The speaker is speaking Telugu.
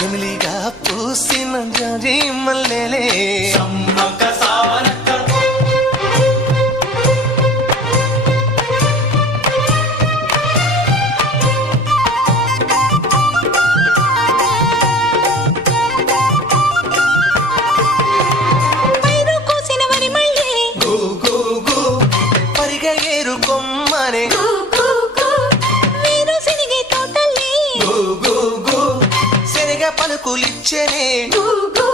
జమిలిగా పూసిన జాజి మల్లెలే సమ్మక్క సారక్క పైరు కోసిన వరి మళ్ళీ గు గు గు పరిగ ఏరు కొమ్మనే కు కు కు వీరు సినిగే తోటల్లి గు గు గు శనగ పలుకులిచ్చనే కు కు